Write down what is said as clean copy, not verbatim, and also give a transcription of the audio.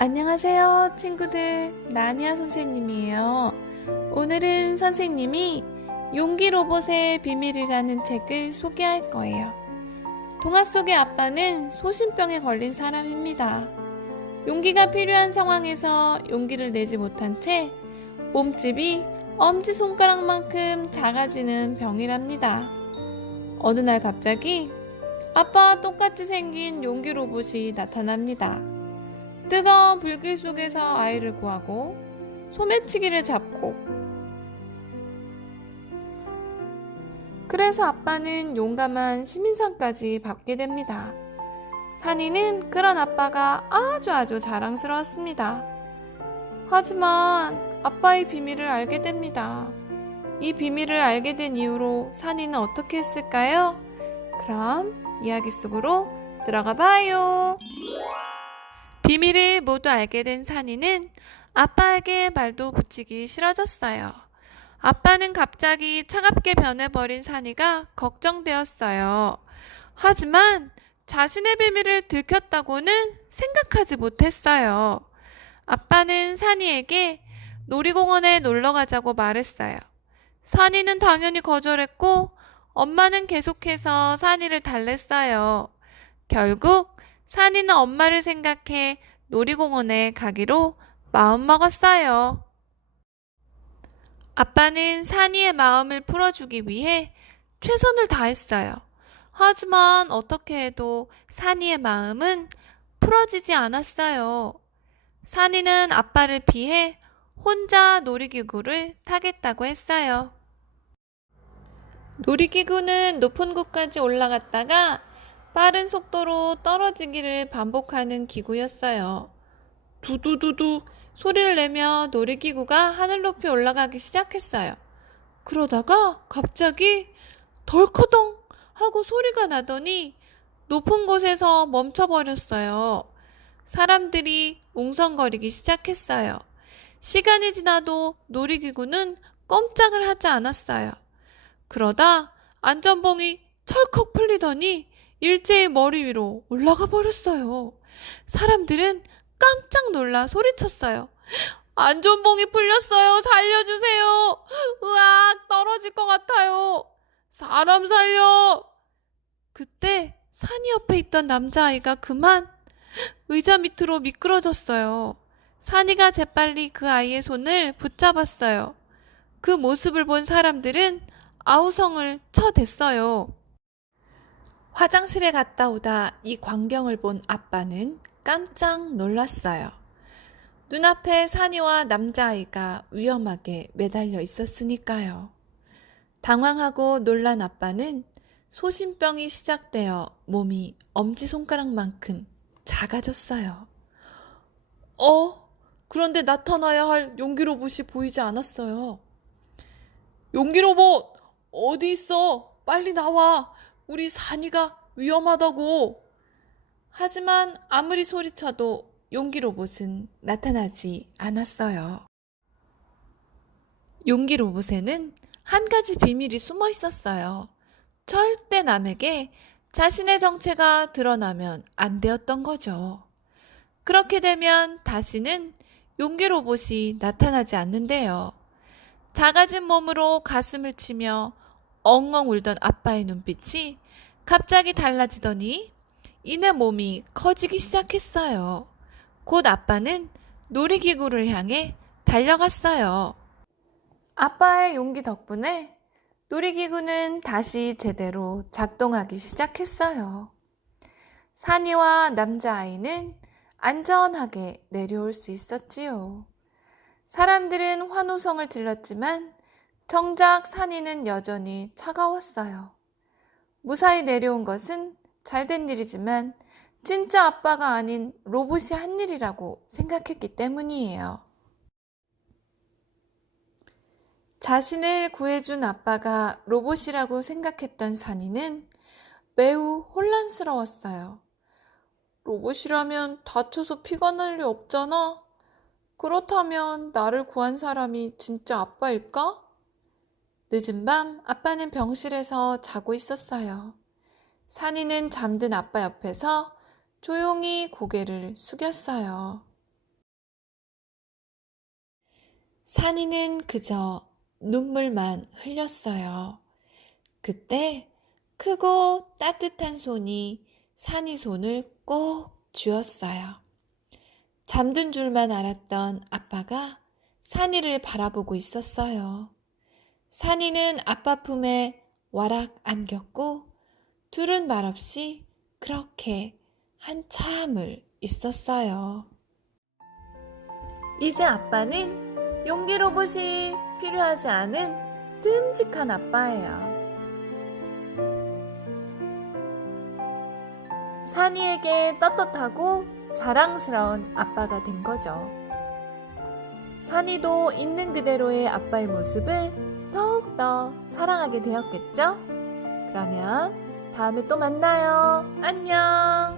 안녕하세요, 친구들. 나니아 선생님이에요. 오늘은 선생님이 용기 로봇의 비밀이라는 책을 소개할 거예요. 동화 속의 아빠는 소심병에 걸린 사람입니다. 용기가 필요한 상황에서 용기를 내지 못한 채 몸집이 엄지손가락만큼 작아지는 병이랍니다. 어느 날 갑자기 아빠와 똑같이 생긴 용기 로봇이 나타납니다. 뜨거운 불길 속에서 아이를 구하고 소매치기를 잡고, 그래서 아빠는 용감한 시민상까지 받게 됩니다. 산이는 그런 아빠가 아주 자랑스러웠습니다. 하지만 아빠의 비밀을 알게 됩니다. 이 비밀을 알게 된 이후로 산이는 어떻게 했을까요? 그럼 이야기 속으로 들어가 봐요. 비밀을 모두 알게 된 산이는 아빠에게 말도 붙이기 싫어졌어요. 아빠는 갑자기 차갑게 변해버린 산이가 걱정되었어요. 하지만 자신의 비밀을 들켰다고는 생각하지 못했어요. 아빠는 산이에게 놀이공원에 놀러 가자고 말했어요. 산이는 당연히 거절했고 엄마는 계속해서 산이를 달랬어요. 결국 산이는 엄마를 생각해 놀이공원에 가기로 마음먹었어요. 아빠는 산이의 마음을 풀어주기 위해 최선을 다했어요. 하지만 어떻게 해도 산이의 마음은 풀어지지 않았어요. 산이는 아빠를 피해 혼자 놀이기구를 타겠다고 했어요. 놀이기구는 높은 곳까지 올라갔다가 빠른 속도로 떨어지기를 반복하는 기구였어요. 두두두두 소리를 내며 놀이기구가 하늘 높이 올라가기 시작했어요. 그러다가 갑자기 덜커덩 하고 소리가 나더니 높은 곳에서 멈춰버렸어요. 사람들이 웅성거리기 시작했어요. 시간이 지나도 놀이기구는 꼼짝을 하지 않았어요. 그러다 안전봉이 철컥 풀리더니 일제히 머리 위로 올라가 버렸어요. 사람들은 깜짝 놀라 소리쳤어요. 안전봉이 풀렸어요. 살려주세요. 으악, 떨어질 것 같아요. 사람 살려. 그때 산이 옆에 있던 남자아이가 그만 의자 밑으로 미끄러졌어요. 산이가 재빨리 그 아이의 손을 붙잡았어요. 그 모습을 본 사람들은 아우성을 쳐댔어요. 화장실에 갔다 오다 이 광경을 본 아빠는 깜짝 놀랐어요. 눈앞에 산이와 남자아이가 위험하게 매달려 있었으니까요. 당황하고 놀란 아빠는 소심병이 시작되어 몸이 엄지손가락만큼 작아졌어요. 그런데 나타나야 할 용기 로봇이 보이지 않았어요. 용기 로봇, 어디 있어? 빨리 나와. 우리 산이가 위험하다고. 하지만 아무리 소리쳐도 용기 로봇은 나타나지 않았어요. 용기 로봇에는 한 가지 비밀이 숨어 있었어요. 절대 남에게 자신의 정체가 드러나면 안 되었던 거죠. 그렇게 되면 다시는 용기 로봇이 나타나지 않는데요. 작아진 몸으로 가슴을 치며 엉엉 울던 아빠의 눈빛이 갑자기 달라지더니 이내 몸이 커지기 시작했어요. 곧 아빠는 놀이기구를 향해 달려갔어요. 아빠의 용기 덕분에 놀이기구는 다시 제대로 작동하기 시작했어요. 산이와 남자아이는 안전하게 내려올 수 있었지요. 사람들은 환호성을 질렀지만 정작 산이는 여전히 차가웠어요. 무사히 내려온 것은 잘된 일이지만 진짜 아빠가 아닌 로봇이 한 일이라고 생각했기 때문이에요. 자신을 구해준 아빠가 로봇이라고 생각했던 산이는 매우 혼란스러웠어요. 로봇이라면 다쳐서 피가 날 리 없잖아. 그렇다면 나를 구한 사람이 진짜 아빠일까? 늦은 밤 아빠는 병실에서 자고 있었어요. 산이는 잠든 아빠 옆에서 조용히 고개를 숙였어요. 산이는 그저 눈물만 흘렸어요. 그때 크고 따뜻한 손이 산이 손을 꼭 쥐었어요. 잠든 줄만 알았던 아빠가 산이를 바라보고 있었어요. 산이는 아빠 품에 와락 안겼고 둘은 말없이 그렇게 한참을 있었어요. 이제 아빠는 용기 로봇이 필요하지 않은 듬직한 아빠예요. 산이에게 떳떳하고 자랑스러운 아빠가 된 거죠. 산이도 있는 그대로의 아빠의 모습을 더욱더 사랑하게 되었겠죠? 그러면 다음에 또 만나요. 안녕!